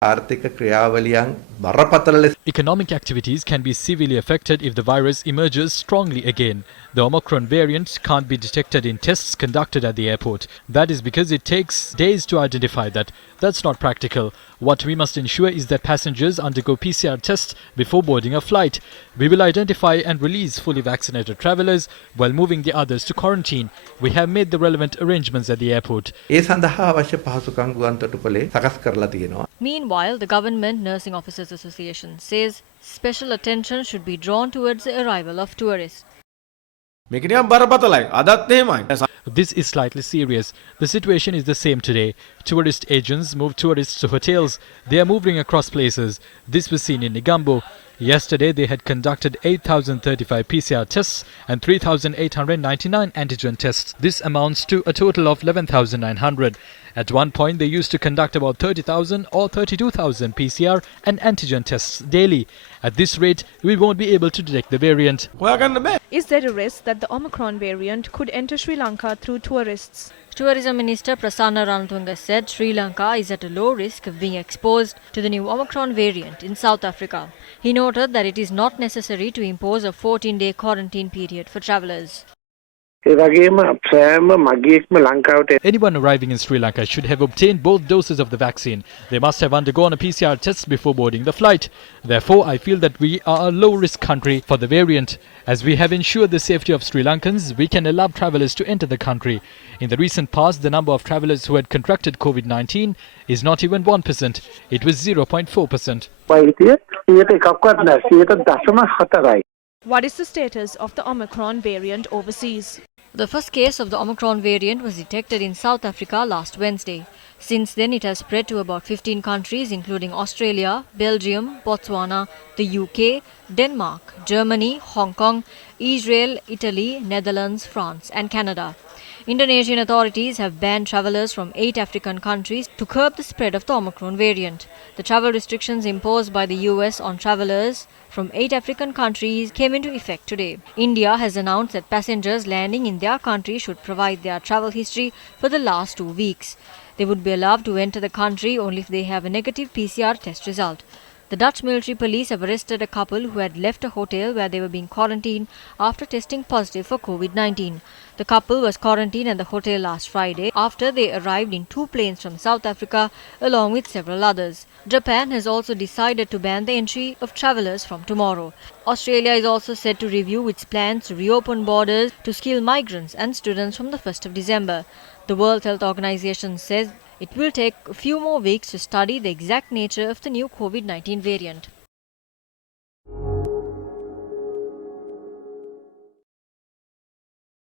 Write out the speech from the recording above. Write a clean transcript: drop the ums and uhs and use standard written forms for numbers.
Economic activities can be severely affected if the virus emerges strongly again. The Omicron variant can't be detected in tests conducted at the airport. That is because it takes days to identify that. That's not practical. What we must ensure is that passengers undergo PCR tests before boarding a flight. We will identify and release fully vaccinated travelers while moving the others to quarantine. We have made the relevant arrangements at the airport. Meanwhile, the Government Nursing Officers Association says special attention should be drawn towards the arrival of tourists. This is slightly serious. The situation is the same today. Tourist agents move tourists to hotels. They are moving across places. This was seen in Negombo. Yesterday, they had conducted 8,035 PCR tests and 3,899 antigen tests. This amounts to a total of 11,900. At one point, they used to conduct about 30,000 or 32,000 PCR and antigen tests daily. At this rate, we won't be able to detect the variant. Is there a risk that the Omicron variant could enter Sri Lanka through tourists? Tourism Minister Prasanna Ranatunga said Sri Lanka is at a low risk of being exposed to the new Omicron variant in South Africa. He noted that it is not necessary to impose a 14-day quarantine period for travellers. Anyone arriving in Sri Lanka should have obtained both doses of the vaccine. They must have undergone a PCR test before boarding the flight. Therefore, I feel that we are a low-risk country for the variant. As we have ensured the safety of Sri Lankans, we can allow travellers to enter the country. In the recent past, the number of travellers who had contracted COVID-19 is not even 1%. It was 0.4%. What is the status of the Omicron variant overseas? The first case of the Omicron variant was detected in South Africa last Wednesday. Since then, it has spread to about 15 countries, including Australia, Belgium, Botswana, the UK, Denmark, Germany, Hong Kong, Israel, Italy, Netherlands, France, and Canada. Indonesian authorities have banned travellers from 8 African countries to curb the spread of the Omicron variant. The travel restrictions imposed by the US on travellers from 8 African countries came into effect today. India has announced that passengers landing in their country should provide their travel history for the last 2 weeks. They would be allowed to enter the country only if they have a negative PCR test result. The Dutch military police have arrested a couple who had left a hotel where they were being quarantined after testing positive for COVID-19. The couple was quarantined at the hotel last Friday after they arrived in 2 planes from South Africa along with several others. Japan has also decided to ban the entry of travellers from tomorrow. Australia is also set to review its plans to reopen borders to skilled migrants and students from the 1st of December. The World Health Organization says it will take a few more weeks to study the exact nature of the new COVID-19 variant.